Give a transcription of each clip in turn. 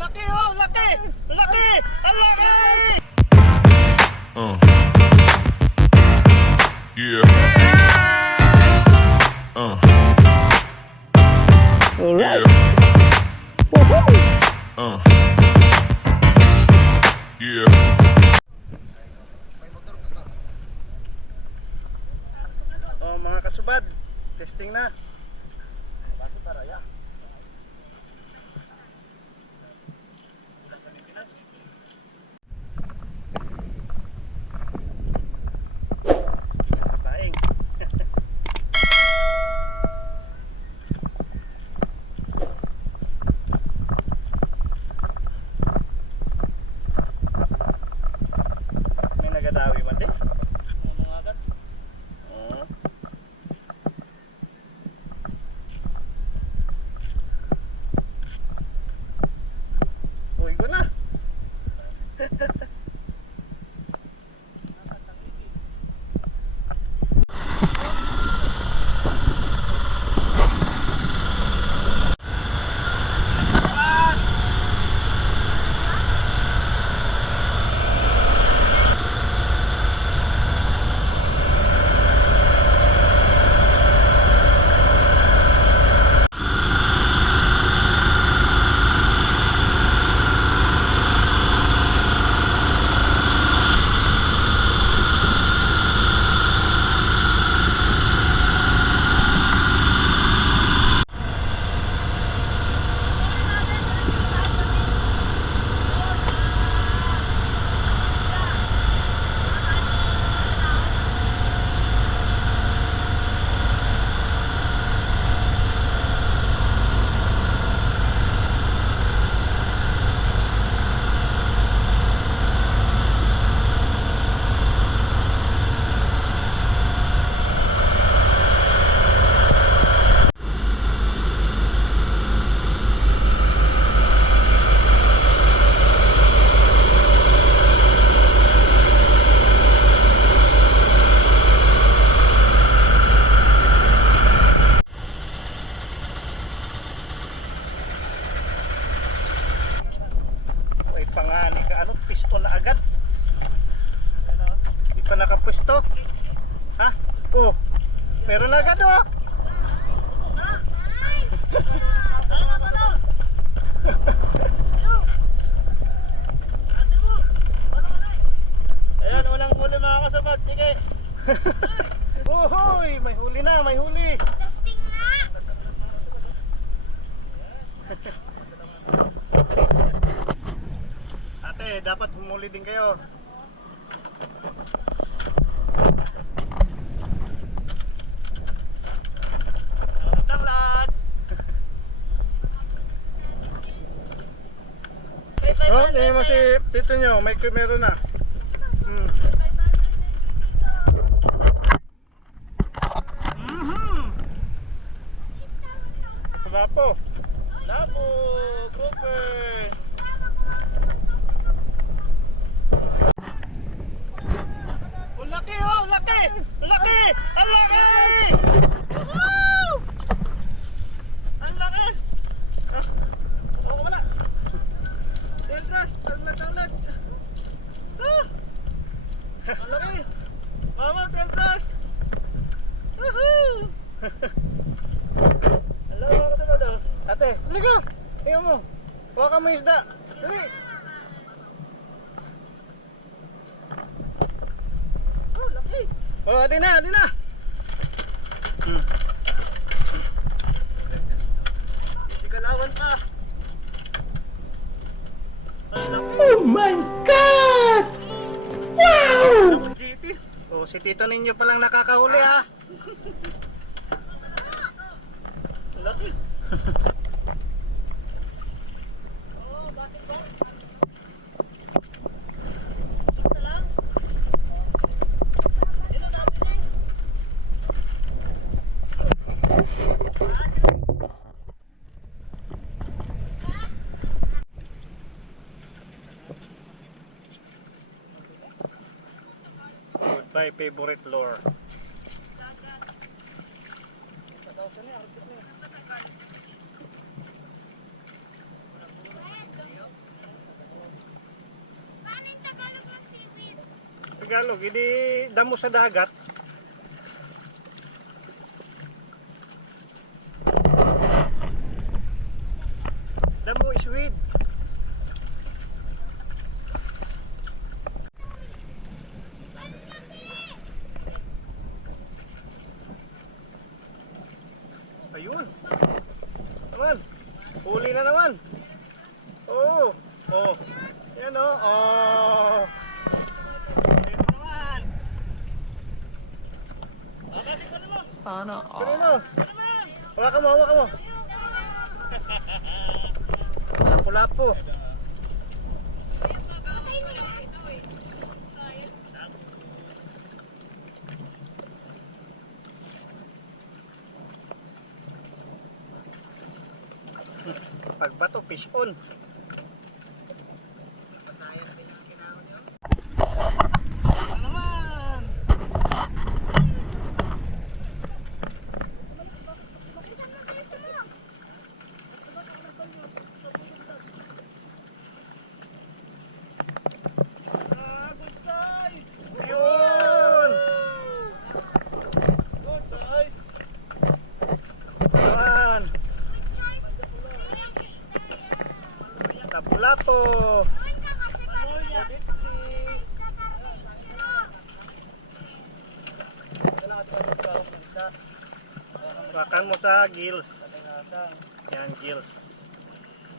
Laki oh, laki! Laki! Ang laki! Yeah. Alright. Yeah. Oh, mga kasubad, testing na. May nagadawi man din. Oo. Uy ko na. May pangani ka ano, pisto na agad. Di pa nakapwesto. Ha? Oh. Pero na agad oh. Ayan, walang huli mga kasabad. Sige. Uhoy, may huli na, may huli. Testing na! Ate, dapat humuli din kayo. Ang lahat. Oh, hindi mo si tito nyo, may meron na. Lapo. Lapo, grouper. Oh, laki oh, laki! Laki! Ang laki! Woohoo! Ang laki! Oh, wala. Tail thrust, taglag. Ah! Ang laki! Mama, tail thrust! Woohoo! Hello, mga katapad. Ate, halika! Tingnan mo. Huwag ka mo isda. Dali! Oh, laki! Oh, adi na, adi na! Hindi kalawan pa. Oh my God! Wow! Oh, si tito ninyo palang nakakahuli ha. Laki. Goodbye favorite lure. Tagalog, hindi damo sa dagat. Damo is weed. Ayun. Naman. Huli na naman. Oh. Oh. Yan oh. Oh. Ayun naman. Sana all. Ano mo? Hawakan mo, hawakan mo. Lapu-lapu. Pagbato, fish on. Ano naman? Yun! Naman. Lapu-lapu. Bakan mo sa gills. Yan, gills.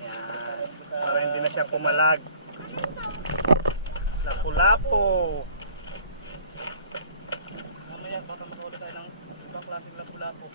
Yan. Para hindi na siya pumalag. Lapu-lapu. Mamaya baka makuha tayo ng ibang klaseng lapu-lapu.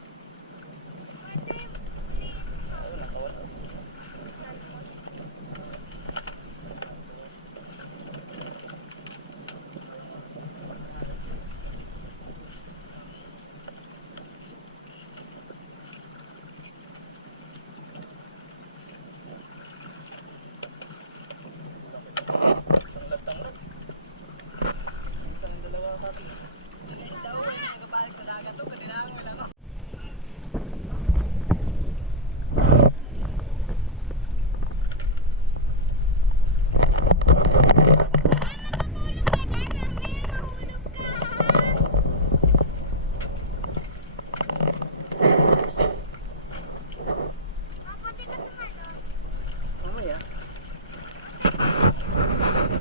Mamaya.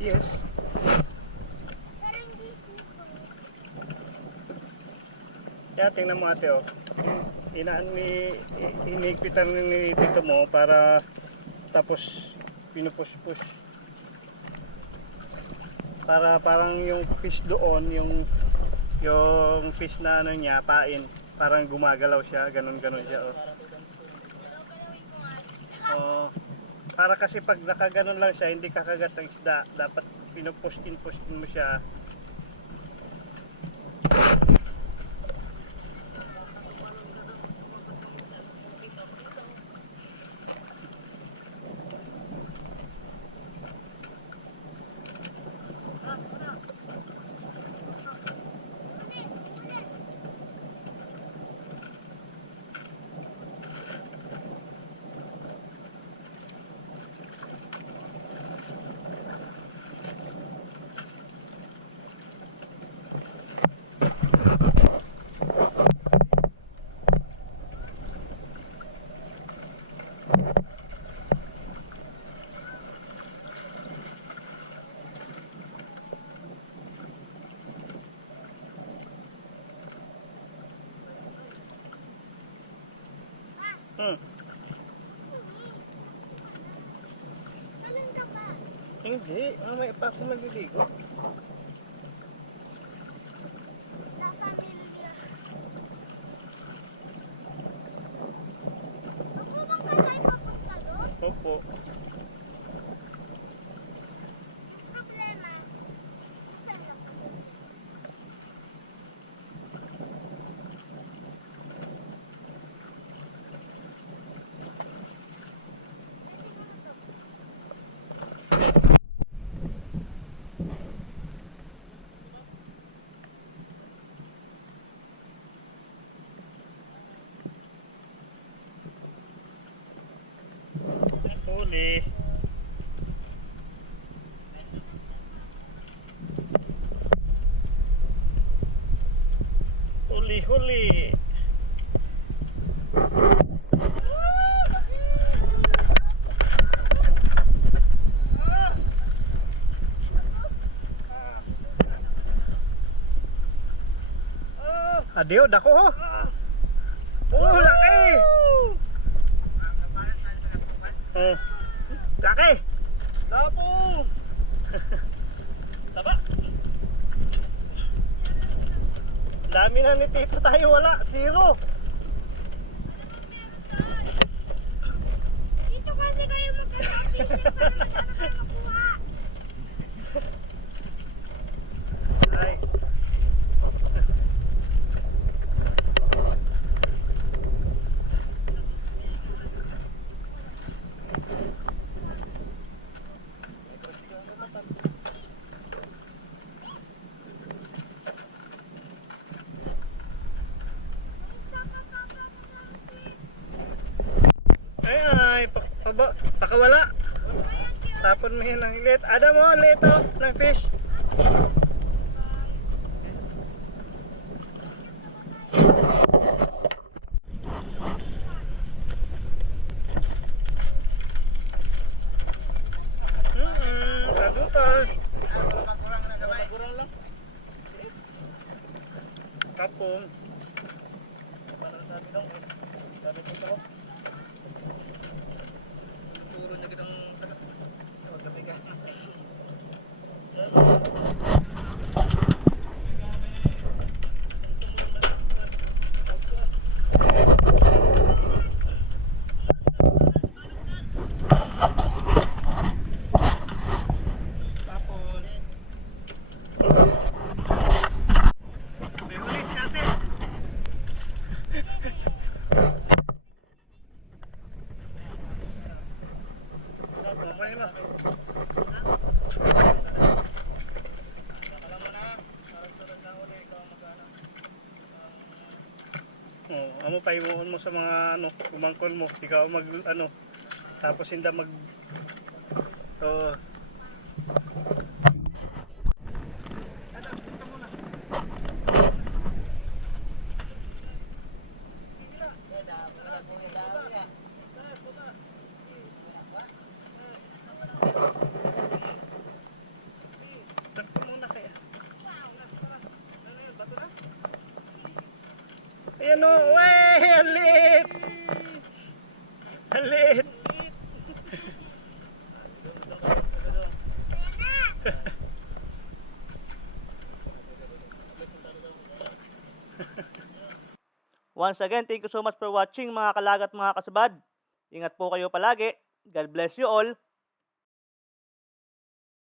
Yes. Kaya tingnan mo ate oh. Inigpitan ni dito mo para tapos pinupush-push. Para parang yung fish doon, yung fish na ano niya, pain, parang gumagalaw siya, ganun-ganun siya oh. Oh. Para kasi pag nakaganon lang siya, hindi kakagat ng isda. Dapat pinupush in mo siya. Hindi, mamaya pa ako maliligo. Opo. Huli. huli. Adio, dako ho. Oh, laki. Laki. Dapo. Taba. Dami na ni Tito tayo, wala. Zero. Dito kasi kayo magkakasisip para makuha. Ay. Pakawala. Tapon mo yun ang lit. Ada mo, lito ng fish. Kadutan. Kurang lang. Kapong. Sabi ko. Turo niya kitang gabi ka. Tapon. May huli si ate. Amo paimuon mo sa mga ano, kumangkol mo, ikaw mag ano, tapos hindi mag ayan o, wey, halit! Halit! Once again, thank you so much for watching mga kalagat, mga kasabad. Ingat po kayo palagi. God bless you all.